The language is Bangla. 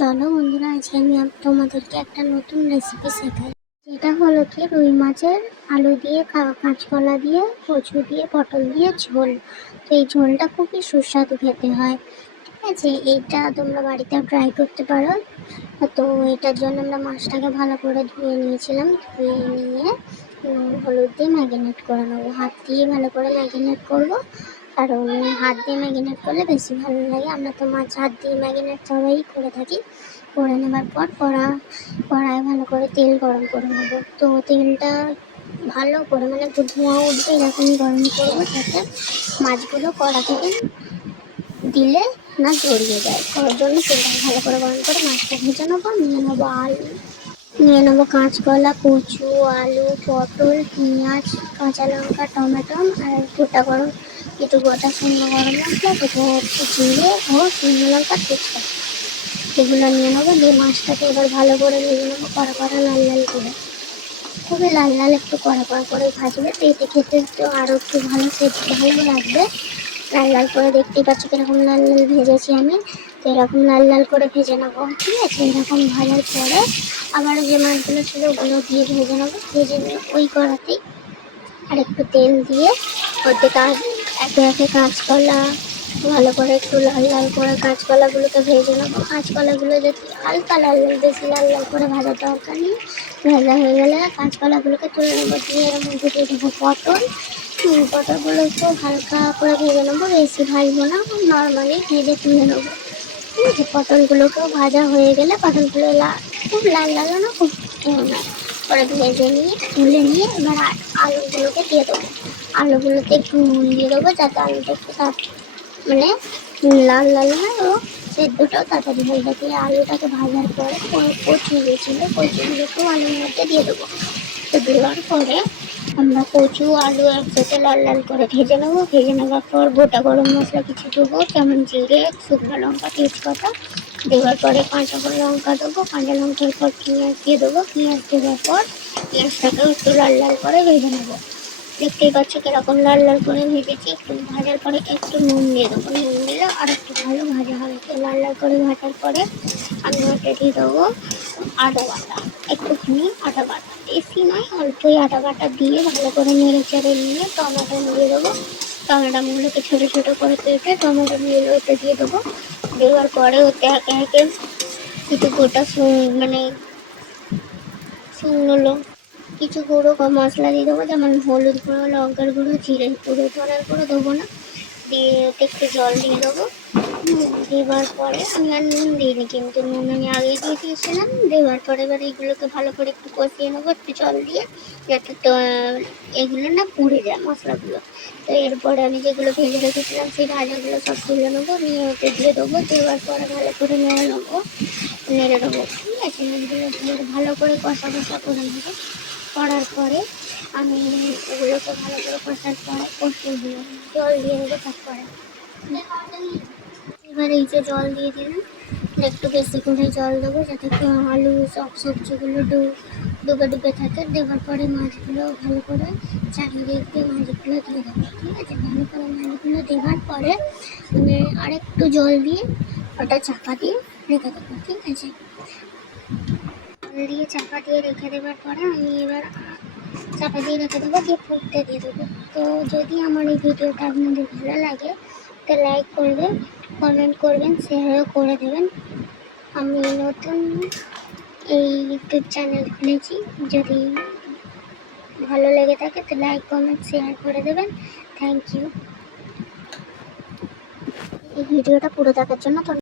চলো বন্ধুরা, আজকে আমি তোমাদেরকে একটা নতুন রেসিপি শেখাই। যেটা হলো কি, রুই মাছের আলু দিয়ে কাঁচকলা দিয়ে কচু দিয়ে পটল দিয়ে ঝোল। তো এই ঝোলটা খুবই সুস্বাদু খেতে হয়। ঠিক আছে, এইটা তোমরা বাড়িতেও ট্রাই করতে পারো। তো এটার জন্য আমরা মাছটাকে ভালো করে ধুয়ে নিয়েছিলাম। ধুয়ে নিয়ে হলুদ দিয়ে ম্যারিনেট করে নেবো। হাত দিয়ে ভালো করে ম্যারিনেট করবো, কারণ হাত দিয়ে ম্যারিনেট করলে বেশি ভালো লাগে। আমরা তো মাছ হাত দিয়ে ম্যারিনেট সবাই করে থাকি। করে নেবার পর কড়ায় ভালো করে তেল গরম করে নেবো। তো তেলটা ভালো করে মানে ধোঁয়া উঠবে এরকমই গরম করবো, যাতে মাছগুলো কড়া থেকে দিলে না জড়িয়ে যায়। করার জন্য তেলটা ভালো করে গরম করে মাছটা ভেজে নেবো। নিয়ে নেবো কাঁচকলা, কচু, আলু, পটল, পেঁয়াজ, কাঁচা লঙ্কা, টমেটো আর গোটা শুকনো গরম মশলা, একটু জিরে ও শুকনো লঙ্কা তেজপাতা, এগুলো নিয়ে নেবো। দিয়ে মাছটাকে এবার ভালো করে ভেজে নেবো, কড়া লাল লাল করে। খুবই লাল লাল একটু কড়া করে ভাজবে, তো এতে খেতে একটু আরও একটু ভালো লাগবে। লাল লাল করে দেখতেই পাচ্ছি কিরকম লাল লাল ভেজেছি আমি। তো এরকম লাল লাল করে ভেজে নেবো। ঠিক আছে, এরকম ভাজার পরে আবার যে মাছগুলো ছিল ওগুলো দিয়ে ভেজে নেবো। ভেজে নিয়ে ওই কড়াতেই আর একটু তেল দিয়ে ওতে একে একে কাঁচকলা ভালো করে একটু লাল লাল করে কাঁচকলাগুলোকে ভেজে নেবো। কাঁচকলাগুলো যদি হালকা লাল লাল, বেশি লাল লাল করে ভাজার দরকার নেই। ভাজা হয়ে গেলে কাঁচকলাগুলোকে তুলে নেবো। দিয়ে এর মধ্যে দিয়ে দেবো পটলগুলো একটু হালকা করে ভেজে নেবো, বেশি ভাজবো না, নর্মালি ভেজে তুলে নেবো। ঠিক আছে, পটলগুলোকেও ভাজা হয়ে গেলে পটলগুলো খুব লাল লাল না, খুব না করে ভেজে নিয়ে তুলে নিয়ে এবার আলুগুলোকে দিয়ে দেবো। আলুগুলোতে একটু নুন দিয়ে দেবো, যাতে আলুটা একটু মানে লাল লাল হয় ও সেদ্ধটাও তাড়াতাড়ি হয়ে যায়। দিয়ে আলুটাকে ভাজার পরে কচু গেছিলো, কচুগুলোকেও আলুর মধ্যে দিয়ে দেবো। তো দেওয়ার পরে আমরা কচু আলু একসাথে লাল লাল করে ভেজে নেবো। ভেজে নেওয়ার পর গোটা গরম মশলা কিছু দেবো, যেমন জিরে, শুকনো লঙ্কা, তেজপাতা। দেওয়ার পরে কাঁচা লঙ্কা দেবো, কাঁচা লঙ্কার পর পেঁয়াজ দিয়ে দেবো। পেঁয়াজ দেওয়ার পর পেঁয়াজটাকেও একটু লাল লাল করে ভেজে নেবো। দেখতেই পাচ্ছ কিরকম লাল লাল করে ভেজেছি। একটু ভাজার পরে একটু নুন দিয়ে দেবো, নুন দিলে আর একটু ভালো ভাজা হবে। তো লাল লাল করে ভাজার পরে আমি ওটা দিয়ে দেবো আদা বাটা, একটুখানি আদা বাটা, বেশি নয়, অল্পই আদা বাটা দিয়ে ভালো করে নেড়ে চেড়ে নিয়ে টমেটো দিয়ে দেবো। টমেটোগুলোকে ছোটো ছোটো করে কেটে টমেটো ওতে দিয়ে দেবো। দেওয়ার পরে ওতে একে একে কিছু মানে শুকনো কিছু গুঁড়ো মশলা দিয়ে দেবো, যেমন হলুদ গুঁড়ো, লঙ্কার গুঁড়ো, জিরে গুঁড়ো, ধনের গুঁড়ো দেবো না। দিয়ে ওতে একটু জল দিয়ে দেবো। দেওয়ার পরে আমি আর নুন দিইনি, কিন্তু নুন আমি আগেই দিয়ে দিয়েছিলাম। দেওয়ার পরে এবার এইগুলোকে ভালো করে একটু কষিয়ে নেবো একটু জল দিয়ে, যাতে তো এগুলো না পুড়ে যায় মশলাগুলো। তো এরপরে আমি যেগুলো ভেজে রেখেছিলাম সেই ভাজাগুলো সব তুলে নেবো, নিয়ে ওতে দিয়ে দেবো। দেওয়ার পরে ভালো করে নেড়ে দেবো। ঠিক আছে, এগুলো দিয়ে ভালো করে কষা করে নেবো। করার পরে আমি ওগুলোকে ভালো করে কষার পরে কষিয়ে দিয়ে জল দিয়ে দেবো। তারপরে এবার এই যে জল দিয়ে দিলাম, একটু বেশি করে জল দেবো, যাতে আলু সব সবজিগুলো ডুবে থাকে। দেওয়ার পরে মাছগুলো ভালো করে চারিদিক দিয়ে মাছগুলো দিয়ে দেবো। ঠিক আছে, ভালো করে মাছগুলো দেওয়ার পরে আমি আরেকটু জল দিয়ে ওটা চাপা দিয়ে রেখে দেবো। ঠিক আছে, জল দিয়ে চাপা দিয়ে রেখে দেওয়ার পরে আমি এবার চাপা দিয়ে রেখে দেবো, দিয়ে ফুটতে দিয়ে দেবো। তো যদি আমার এই ভিডিওটা আপনাদের ভালো লাগে তো লাইক করবেন, কমেন্ট করবেন, শেয়ারও করে দেবেন। আমি নতুন এই ইউটিউব চ্যানেল খুলেছি, যদি ভালো লেগে থাকে তো লাইক কমেন্ট শেয়ার করে দেবেন। থ্যাংক ইউ এই ভিডিওটা পুরো দেখার জন্য।